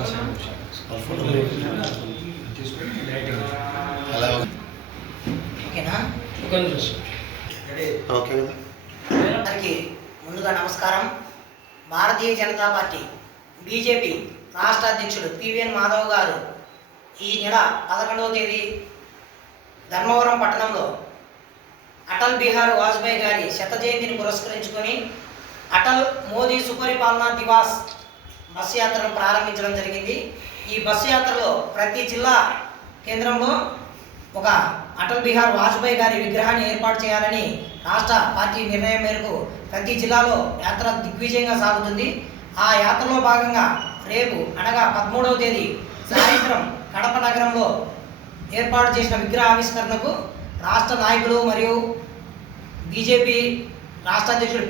అందరికీ ముందుగా నమస్కారం. భారతీయ జనతా పార్టీ బీజేపీ రాష్ట్ర అధ్యక్షుడు పివిఎన్ మాధవ్ గారు ఈ నెల 11వ తేదీ ధర్మవరం పట్టణంలో అటల్ బిహారీ వాజ్పేయి గారి శత జయంతిని పురస్కరించుకొని అటల్ మోదీ సుపరిపాలనా దివాస్ బస్సు యాత్రను ప్రారంభించడం జరిగింది. ఈ బస్సు యాత్రలో ప్రతి జిల్లా కేంద్రంలో ఒక అటల్ బిహారీ వాజ్పేయి గారి విగ్రహాన్ని ఏర్పాటు చేయాలని రాష్ట్ర పార్టీ నిర్ణయం మేరకు ప్రతి జిల్లాలో యాత్ర దిగ్విజయంగా సాగుతుంది. ఆ యాత్రలో భాగంగా రేపు అనగా 13వ తేదీ సాయంత్రం కడప నగరంలో ఏర్పాటు చేసిన విగ్రహ ఆవిష్కరణకు రాష్ట్ర నాయకులు మరియు బీజేపీ రాష్ట్ర అధ్యక్షుడు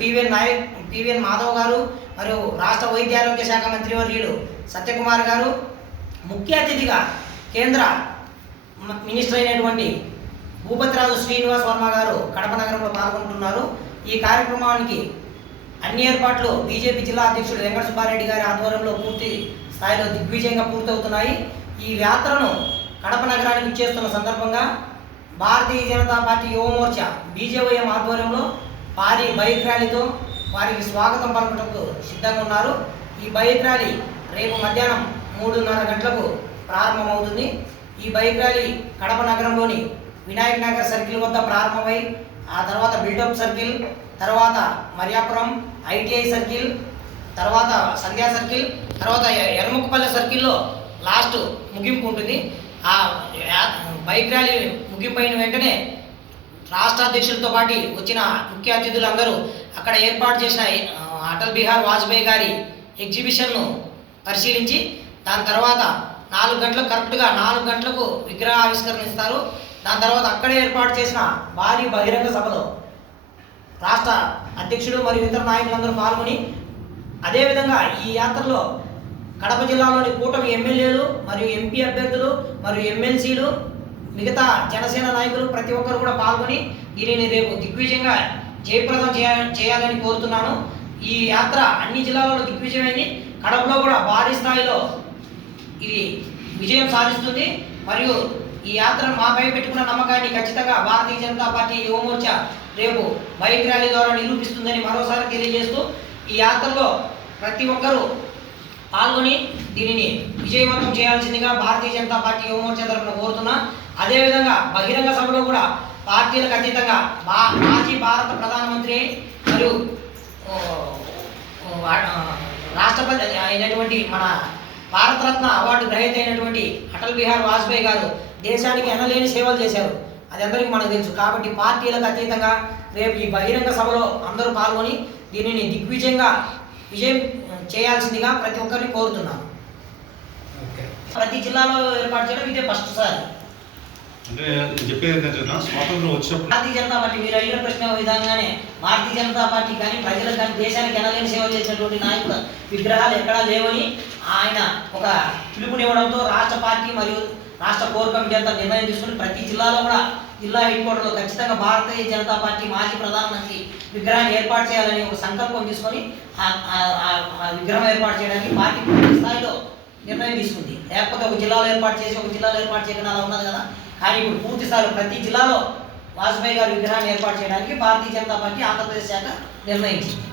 పివిఎన్ మాధవ్ గారు మరియు రాష్ట్ర వైద్య ఆరోగ్య శాఖ మంత్రివర్యులు సత్యకుమార్ గారు, ముఖ్య అతిథిగా కేంద్ర మినిస్టర్ అయినటువంటి భూపతిరాజు శ్రీనివాస్ వర్మ గారు కడప నగరంలో పాల్గొంటున్నారు. ఈ కార్యక్రమానికి అన్ని ఏర్పాట్లు బీజేపీ జిల్లా అధ్యక్షుడు వెంకట సుబ్బారెడ్డి గారి ఆధ్వర్యంలో పూర్తి స్థాయిలో దిగ్విజయంగా పూర్తవుతున్నాయి. ఈ యాత్రను కడప నగరానికి ఇచ్చేస్తున్న సందర్భంగా భారతీయ జనతా పార్టీ యువమోర్చా బీజేవైఎం ఆధ్వర్యంలో భారీ బైక్ ర్యాలీతో వారికి స్వాగతం పలకటకు సిద్ధంగా ఉన్నారు. ఈ బైక్ ర్యాలీ రేపు మధ్యాహ్నం 3:30 గంటలకు ప్రారంభమవుతుంది. ఈ బైక్ ర్యాలీ కడప నగరంలోని వినాయక్ నగర్ సర్కిల్ వద్ద ప్రారంభమై ఆ తర్వాత బిల్డప్ సర్కిల్, తర్వాత మరియాపురం ఐటీఐ సర్కిల్, తర్వాత సంధ్యా సర్కిల్, తర్వాత ఎర్ముకపల్లె సర్కిల్లో లాస్ట్ ముగింపు ఉంటుంది. ఆ బైక్ ర్యాలీ ముగింపైన వెంటనే రాష్ట్ర అధ్యక్షులతో పాటు వచ్చిన ముఖ్య అతిథులందరూ అక్కడ ఏర్పాటు చేసిన అటల్ బిహారీ వాజ్పేయి గారి ఎగ్జిబిషన్ను పరిశీలించి దాని తర్వాత 4 గంటలకు కరెక్ట్గా 4 గంటలకు విగ్రహ ఆవిష్కరణ ఇస్తారు. దాని తర్వాత అక్కడే ఏర్పాటు చేసిన భారీ బహిరంగ సభలో రాష్ట్ర అధ్యక్షుడు మరియు ఇతర నాయకులందరూ పాల్గొని అదేవిధంగా ఈ యాత్రలో కడప జిల్లాలోని కూటమి ఎమ్మెల్యేలు మరియు ఎంపీ అభ్యర్థులు మరియు ఎమ్మెల్సీలు మిగతా జనసేన నాయకులు ప్రతి ఒక్కరు కూడా పాల్గొని దీనిని రేపు దిగ్విజయంగా జయప్రదం చేయాలని కోరుతున్నాను. ఈ యాత్ర అన్ని జిల్లాలలో దిగ్విజయమైంది. కడపలో కూడా భారీ స్థాయిలో ఇది విజయం సాధిస్తుంది. మరియు ఈ యాత్ర మాపై పెట్టుకున్న నమ్మకాన్ని ఖచ్చితంగా భారతీయ జనతా పార్టీ యువమోర్చా రేపు బైక్ ర్యాలీ ద్వారా నిరూపిస్తుందని మరోసారి తెలియజేస్తూ ఈ యాత్రలో ప్రతి ఒక్కరూ పాల్గొని దీనిని విజయవంతం చేయాల్సిందిగా భారతీయ జనతా పార్టీ యువమోర్చా తరఫున కోరుతున్నా. అదేవిధంగా బహిరంగ సభలో కూడా పార్టీలకు అతీతంగా మాజీ భారత ప్రధానమంత్రి మరియు రాష్ట్రపతి అయినటువంటి మన భారతరత్న అవార్డు గ్రహీత అయినటువంటి అటల్ బిహారీ వాజ్పేయి గారు దేశానికి ఎనలేని సేవలు చేశారు. అది అందరికీ మనకు తెలుసు. కాబట్టి పార్టీలకు అతీతంగా రేపు ఈ బహిరంగ సభలో అందరూ పాల్గొని దీనిని దిగ్విజయం చేయాల్సిందిగా ప్రతి ఒక్కరిని కోరుతున్నాను. ప్రతి జిల్లాలో ఏర్పాటు చేయడం ఇదే ఫస్ట్ సారి. భారతీయ జనతా పార్టీ మీరు అడిగిన ప్రశ్న విధంగానే భారతీయ జనతా పార్టీ కానీ ప్రజలకు కానీ దేశానికి ఎనలేని సేవ చేసినటువంటి నాయకుల విగ్రహాలు ఎక్కడా లేవని ఆయన ఒక పిలుపునివ్వడంతో రాష్ట్ర పార్టీ మరియు రాష్ట్ర కోర్ కమిటీ అంతా నిర్ణయం తీసుకుని ప్రతి జిల్లాలో కూడా జిల్లా హెడ్ క్వార్టర్లో ఖచ్చితంగా భారతీయ జనతా పార్టీ మాజీ ప్రధానమంత్రి విగ్రహాన్ని ఏర్పాటు చేయాలని ఒక సంకల్పం తీసుకొని ఆ విగ్రహం ఏర్పాటు చేయడానికి పార్టీ పూర్తి స్థాయిలో నిర్ణయం తీసుకుంది. లేకపోతే ఒక జిల్లాలో ఏర్పాటు చేసి ఒక జిల్లాలో ఏర్పాటు చేయకుండా అలా ఉన్నది కదా. కానీ ఇప్పుడు పూర్తి స్థాయిలో ప్రతి జిల్లాలో వాజ్పేయి గారి విగ్రహాన్ని ఏర్పాటు చేయడానికి భారతీయ జనతా పార్టీ ఆంధ్రప్రదేశ్ శాఖ నిర్ణయించింది.